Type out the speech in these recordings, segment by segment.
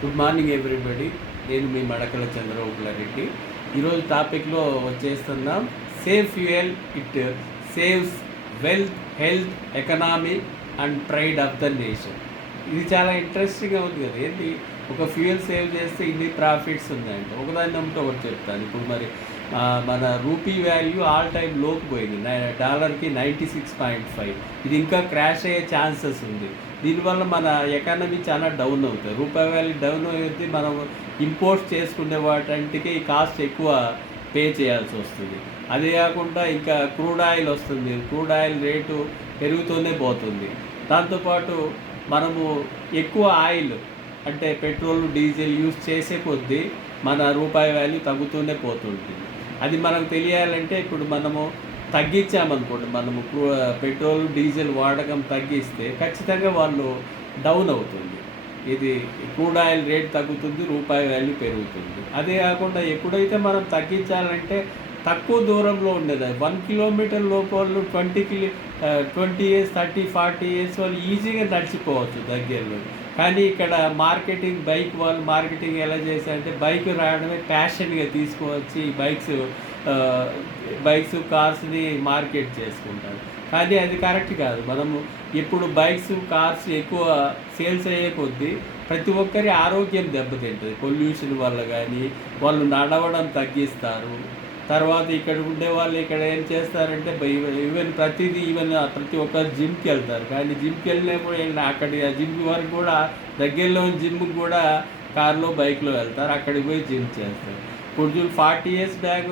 Good morning everybody. నేను మీ మడకల చంద్రబాబులారెడ్డి. ఈరోజు టాపిక్లో వచ్చేస్తున్నాం. Save fuel, it saves wealth, health, economy and pride of the nation. ఇది చాలా ఇంట్రెస్టింగ్గా ఉంది కదా. ఏంటి, ఒక ఫ్యూయల్ సేవ్ చేస్తే ఇన్ని ప్రాఫిట్స్ ఉన్నాయంటే ఒకదాన్ని నమ్మితే ఒకటి చెప్తాను. ఇప్పుడు మరి మన రూపీ వాల్యూ ఆల్ టైమ్ లోకి పోయింది, డాలర్కి 96.5. ఇది ఇంకా క్రాష్ అయ్యే ఛాన్సెస్ ఉంది. దీనివల్ల మన ఎకానమీ చాలా డౌన్ అవుతుంది. రూపాయి వాల్యూ డౌన్ అవుతుంది. మనం ఇంపోర్ట్ చేసుకునే వాటికి కాస్ట్ ఎక్కువ పే చేయాల్సి వస్తుంది. అదే కాకుండా ఇంకా క్రూడ్ ఆయిల్ వస్తుంది. క్రూడ్ ఆయిల్ రేటు పెరుగుతూనే పోతుంది. దాంతోపాటు మనము ఎక్కువ ఆయిల్ అంటే పెట్రోల్, డీజిల్ యూజ్ చేసే కొద్దీ మన రూపాయి వాల్యూ తగ్గుతూనే పోతుంటుంది. అది మనకు తెలియాలంటే ఇప్పుడు మనము తగ్గించామనుకోండి, మనము పెట్రోల్, డీజిల్ వాడకం తగ్గిస్తే ఖచ్చితంగా వాళ్ళు డౌన్ అవుతుంది. ఇది క్రూడ్ ఆయిల్ రేట్ తగ్గుతుంది, రూపాయి వాల్యూ పెరుగుతుంది. అదే కాకుండా ఎప్పుడైతే మనం తగ్గించాలంటే తక్కువ దూరంలో ఉండేది 1 కిలోమీటర్ లోపల 20 ఇయర్స్, 30, 40 ఇయర్స్ వాళ్ళు ఈజీగా నడిచిపోవచ్చు దగ్గరలో. కానీ ఇక్కడ బైక్ వాళ్ళు మార్కెటింగ్ ఎలా చేశారంటే బైక్ రావడమే ప్యాషన్గా తీసుకువచ్చి బైక్స్, కార్స్ని మార్కెట్ చేసుకుంటారు. కానీ అది కరెక్ట్ కాదు. మనము ఇప్పుడు బైక్స్, కార్స్ ఎక్కువ సేల్స్ అయ్యే కొద్దీ ప్రతి ఒక్కరి ఆరోగ్యం దెబ్బతింటుంది. పొల్యూషన్ వల్ల కానీ వాళ్ళు నడవడం తగ్గిస్తారు. తర్వాత ఇక్కడ ఉండే వాళ్ళు ఇక్కడ ఏం చేస్తారంటే ప్రతి ఒక్కరు జిమ్కి వెళ్తారు. కానీ జిమ్కి వెళ్ళినప్పుడు అక్కడ జిమ్ వరకు కూడా దగ్గరలో జిమ్కి కూడా కార్లో, బైక్లో వెళ్తారు. అక్కడికి పోయి జిమ్ చేస్తారు. ఇప్పుడు 40 ఇయర్స్ బ్యాక్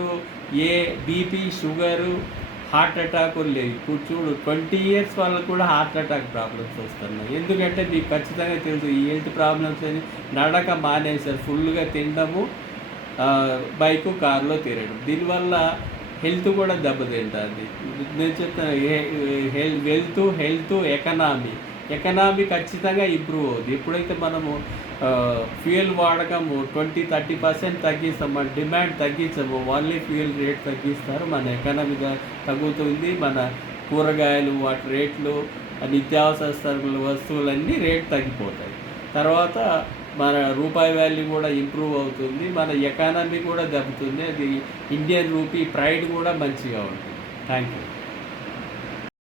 ఏ బీపీ, షుగరు, హార్ట్ అటాక్ లేవు. ఇప్పుడు చూడు 20 ఇయర్స్ వాళ్ళకు కూడా హార్ట్ అటాక్ ప్రాబ్లమ్స్ వస్తున్నాయి. ఎందుకంటే మీకు ఖచ్చితంగా తెలుసు ఈ హెల్త్ ప్రాబ్లమ్స్ అని నడక మానేశారు. ఫుల్గా తినడము, బైకు, కారులో తిరగడం. దీనివల్ల హెల్త్ కూడా దెబ్బతింటుంది. నేను చెప్తాను, హెల్త్, ఎకనామీ ఖచ్చితంగా ఇంప్రూవ్ అవుతుంది. ఎప్పుడైతే మనము ఫ్యూయల్ వాడకము 20-30% తగ్గిస్తాం, మన డిమాండ్ తగ్గించము, వాళ్ళే ఫ్యూయల్ రేట్ తగ్గిస్తారు, మన ఎకనామీ తగ్గుతుంది. మన కూరగాయలు వాటి రేట్లు, నిత్యావసర సరుకుల వస్తువులన్నీ రేట్ తగ్గిపోతాయి. తర్వాత మన రూపాయి వాల్యూ కూడా ఇంప్రూవ్ అవుతుంది. మన ఎకానమీ కూడా దెబ్బతుంది. అది ఇండియన్ రూపీ ప్రైడ్ కూడా మంచిగా ఉంటుంది. Thank you.